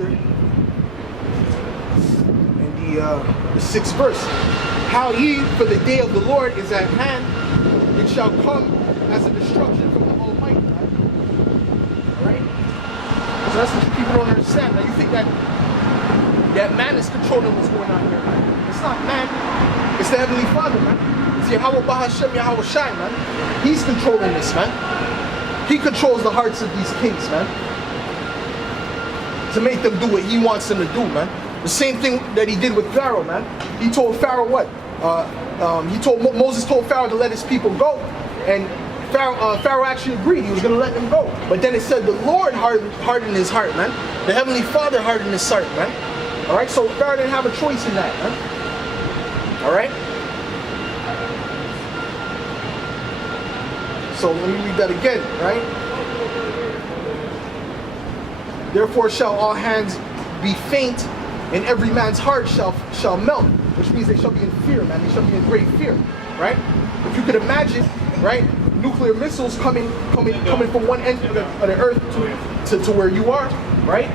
chapter, in the 6th verse. How ye, for the day of the Lord is at hand, it shall come as a destruction from the Almighty. Alright? So that's what you people don't understand. Now you think that man is controlling what's going on here, man. It's not man, it's the Heavenly Father, man. It's Yahweh Bahashem, Yahweh Shai, man. He's controlling this, man. He controls the hearts of these kings, man. To make them do what he wants them to do, man. The same thing that he did with Pharaoh, man. He told Pharaoh what? Moses told Pharaoh to let his people go, and Pharaoh actually agreed. He was going to let them go. But then it said the Lord hardened his heart, man. The Heavenly Father hardened his heart, man. All right, so Pharaoh didn't have a choice in that, man. All right. So let me read that again, right? Therefore shall all hands be faint, and every man's heart shall melt, which means they shall be in fear, man. They shall be in great fear, right? If you could imagine, right, nuclear missiles coming from one end of the earth to where you are, right?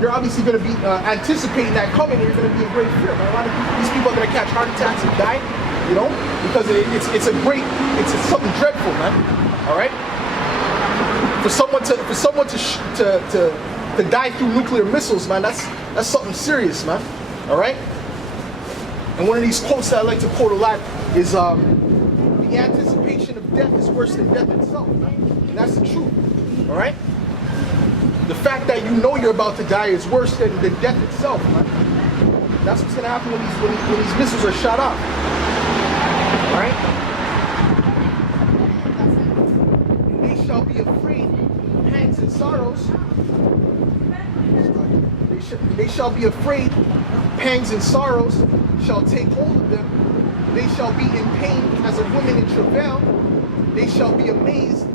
You're obviously going to be anticipating that coming, and you're going to be in great fear, man. A lot of these people are going to catch heart attacks and die, you know, because it's something dreadful, man. All right. For someone to die through nuclear missiles, man, that's something serious, man. All right. And one of these quotes that I like to quote a lot is the anticipation of death is worse than death itself, man. And that's the truth. All right. The fact that you know you're about to die is worse than death itself, man. That's what's gonna happen when these missiles are shot off. All right. And they shall be afraid, pangs and sorrows. They shall be afraid, pangs and sorrows shall take hold of them. They shall be in pain as a woman in travail. They shall be amazed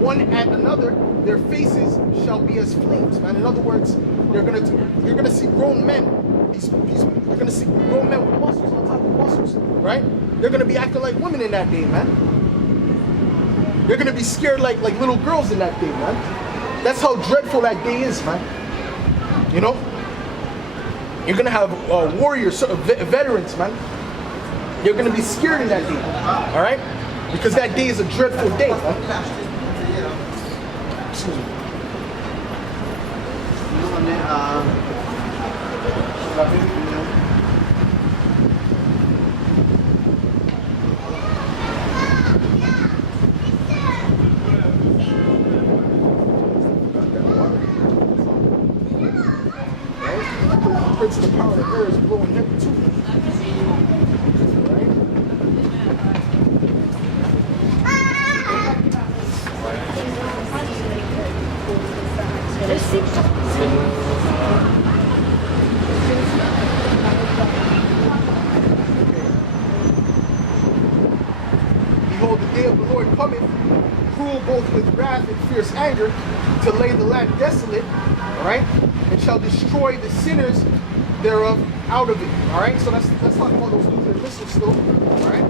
one at another. Their faces shall be as flames, man. In other words, you're gonna see grown men. You're gonna see grown men with muscles on top of muscles, right? They're gonna be acting like women in that day, man. They're gonna be scared like little girls in that day, man. That's how dreadful that day is, man. You know, you're gonna have warriors, veterans, man. You're gonna be scared in that day, all right? Because that day is a dreadful day, man. Excuse me. Prince of the power of the air is blowing heavy too. Behold, the day of the Lord cometh, cruel both with wrath and fierce anger, to lay the land desolate, all right, and shall destroy the sinners thereof out of it. All right, so let's talk about those nuclear missiles still. All right,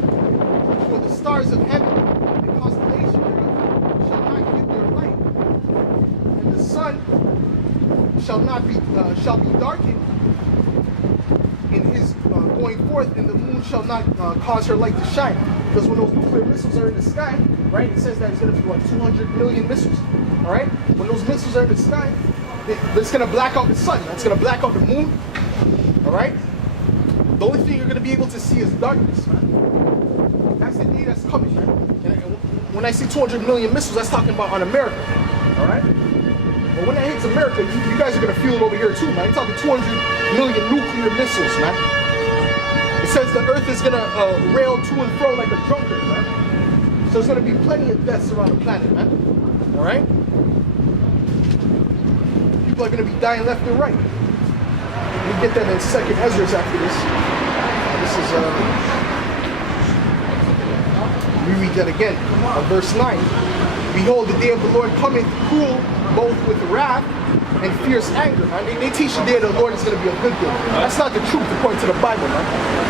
for the stars of heaven and constellation thereof shall not give their light, and the sun shall be darkened in his going forth, and the moon shall not cause her light to shine. Because when those nuclear missiles are in the sky, right, it says that it's going to be what, 200 million missiles. All right, when those missiles are in the sky, it's going to black out the sun. It's going to black out the moon. All right? The only thing you're going to be able to see is darkness, man. That's the day that's coming, man. And when I say 200 million missiles, that's talking about on America. All right? But when that hits America, you guys are going to feel it over here too, man. You're talking 200 million nuclear missiles, man. It says the earth is going to rail to and fro like a drunkard, man. So there's going to be plenty of deaths around the planet, man. All right? People are going to be dying left and right. We get that in 2nd Ezra after this. This is, we read that again, verse 9. Behold, the day of the Lord cometh cruel, both with wrath and fierce anger, man. They teach the day of the Lord is going to be a good day. That's not the truth according to the Bible, man.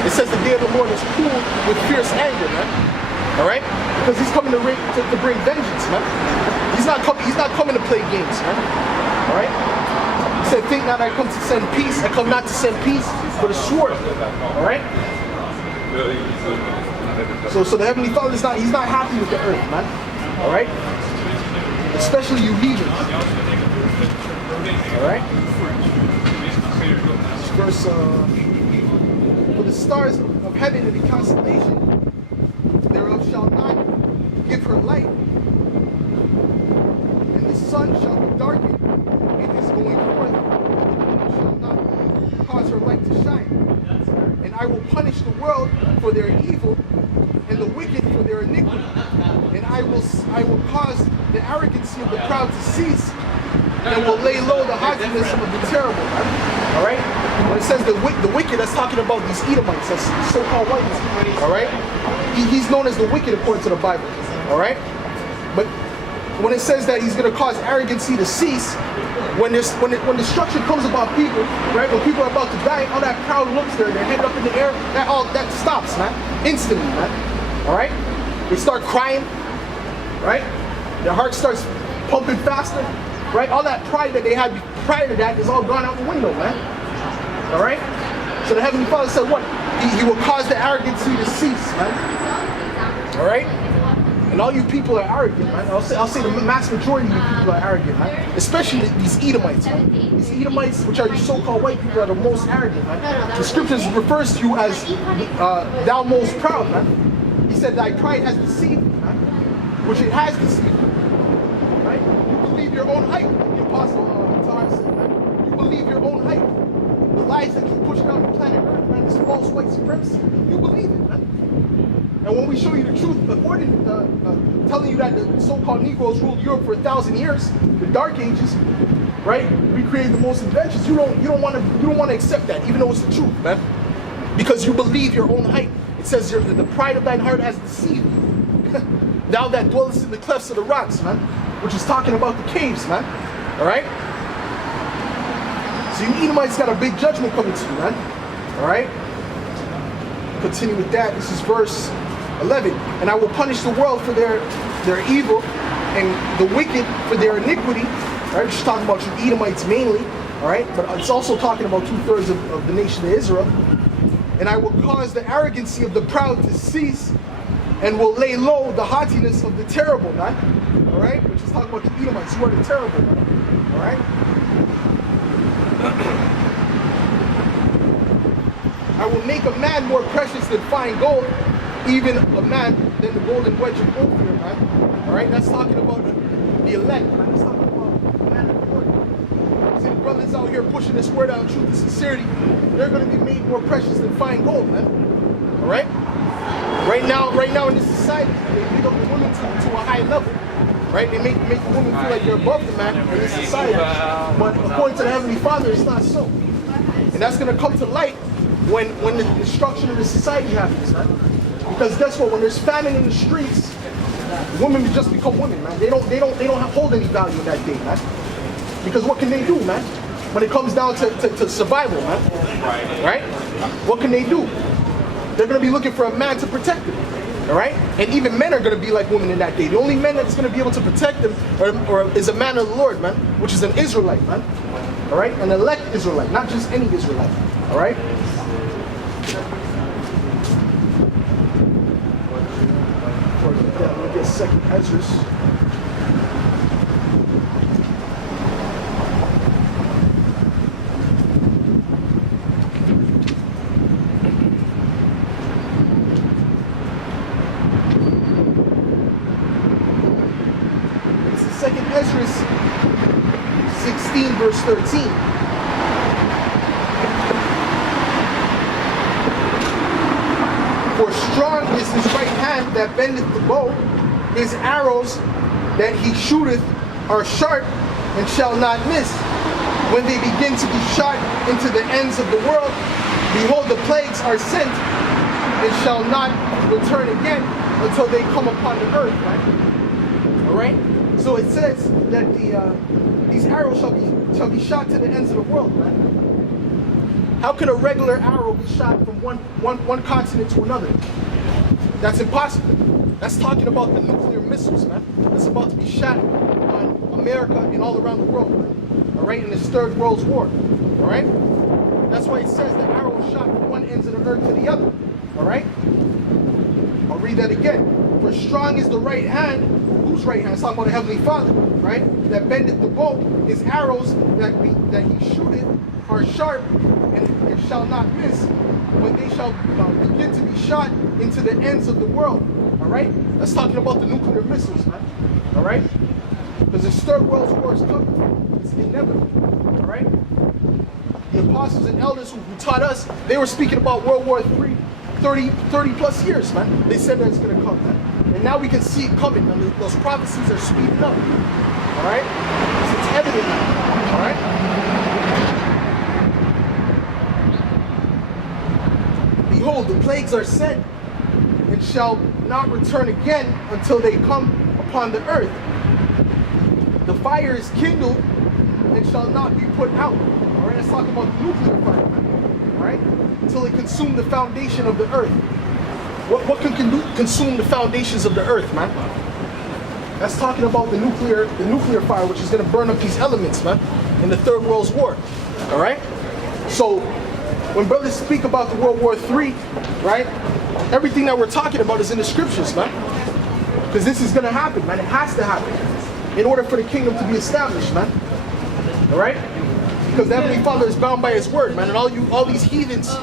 It says the day of the Lord is cruel with fierce anger, man. All right? Because he's coming to bring vengeance, man. He's not coming to play games, man. All right? said, think not I come to send peace. I come not to send peace, but a sword. All right? So the Heavenly Father is he's not happy with the earth, man. All right? Especially you heathens. All right? Verse, for the stars of heaven and the constellation thereof shall not give her light, and the sun shall be darkened in his going forth, and shall not cause her light to shine. And I will punish the world for their evil, and the wicked for their iniquity. And I will cause the arrogancy of the proud to cease, and will lay low the haughtiness of the terrible. All right? When it says the wicked, that's talking about these Edomites, that's so-called white men. All right? He's known as the wicked according to the Bible. All right? But when it says that he's going to cause arrogancy to cease, when destruction comes about people, right? When people are about to die, all that proud looks there, their head up in the air, that stops, man. Instantly, man. All right? They start crying, right? Their heart starts pumping faster, right? All that pride that they had prior to that is all gone out the window, man. All right? So the Heavenly Father said what? He will cause the arrogancy to cease, man. All right? And all you people are arrogant, man. I'll say the mass majority of you people are arrogant, man. Especially these Edomites, man. These Edomites, which are your so-called white people, are the most arrogant, man. The scriptures refers to you as thou most proud, man. He said thy pride has deceived you, man. Which it has deceived you. Right? You believe your own hype, the Apostle Tahar said, man. You believe your own hype. The lies that you push down the planet Earth, man, this false white supremacy, you believe it, man. And when we show you the truth, according to telling you that the so-called Negroes ruled Europe for 1,000 years, the Dark Ages, right? We created the most inventions. You don't want to accept that, even though it's the truth, man. Because you believe your own hype. It says the pride of thine heart has deceived you. Thou that dwellest in the clefts of the rocks, man. Which is talking about the caves, man. All right. So you Edomites got a big judgment coming to you, man. All right. Continue with that. This is verse 11. And I will punish the world for their evil, and the wicked for their iniquity. All right, just talking about you Edomites mainly. All right, but it's also talking about 2/3 of the nation of Israel. And I will cause the arrogancy of the proud to cease, and will lay low the haughtiness of the terrible, man. All right, which is talking about you Edomites. You are the terrible, man. All right. I will make a man more precious than fine gold, even a man than the golden wedge of Ophir, man. All right, that's talking about the elect, man. That's talking about the man of the Lord. See, the brothers out here pushing this word out, truth and sincerity, they're going to be made more precious than fine gold, man. All right? Right now in this society, they bring up the women to a high level. Right? They make the women feel like they're above the man in this society. But according to the Heavenly Father, it's not so. And that's going to come to light when the destruction of the society happens, man. Because guess what? When there's famine in the streets, women just become women, man. They don't hold any value in that day, man. Because what can they do, man? When it comes down to survival, man. Right? What can they do? They're going to be looking for a man to protect them. All right? And even men are going to be like women in that day. The only man that's going to be able to protect them or is a man of the Lord, man, which is an Israelite, man. All right? An elect Israelite, not just any Israelite. All right? Let me get second Ezra. Second Ezra 16, verse 13. For strong is his right hand that bendeth the bow, his arrows that he shooteth are sharp and shall not miss. When they begin to be shot into the ends of the world, behold, the plagues are sent and shall not return again until they come upon the earth. Right? All right. So it says that these arrows shall be shot to the ends of the world, right? How can a regular arrow be shot from one continent to another? That's impossible. That's talking about the nuclear missiles, man. That's about to be shot on America and all around the world, man. all right, in this Third World War, all right? That's why it says the arrow shot from one end of the earth to the other, all right? I'll read that again. For strong is the right hand, whose right hand? It's talking about the Heavenly Father, right? That bendeth the bow. His arrows that he shooteth are sharp, and it shall not miss, but they shall begin to be shot into the ends of the world, all right? That's talking about the nuclear missiles, man, all right? Because the Third World War is coming. It's inevitable, all right? The apostles and elders who taught us, they were speaking about World War III 30 plus years, man. They said that it's going to come, man. And now we can see it coming, man. Those prophecies are speeding up, all right? It's evident now, all right? Behold, the plagues are sent and shall not return again until they come upon the earth. The fire is kindled and shall not be put out. All right, let's talk about the nuclear fire, all right? Until it consume the foundation of the earth. What can consume the foundations of the earth, man? That's talking about the nuclear fire, which is going to burn up these elements, man, in the Third World War. All right? So when brothers speak about the World War III, right? Everything that we're talking about is in the scriptures, man. Because this is going to happen, man. It has to happen in order for the kingdom to be established, man. All right? Because the Heavenly Father is bound by His word, man. And all these heathens,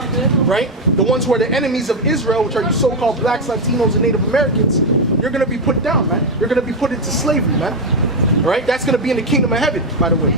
right? The ones who are the enemies of Israel, which are you so-called blacks, Latinos, and Native Americans, you're going to be put down, man. You're going to be put into slavery, man. All right? That's going to be in the kingdom of heaven, by the way.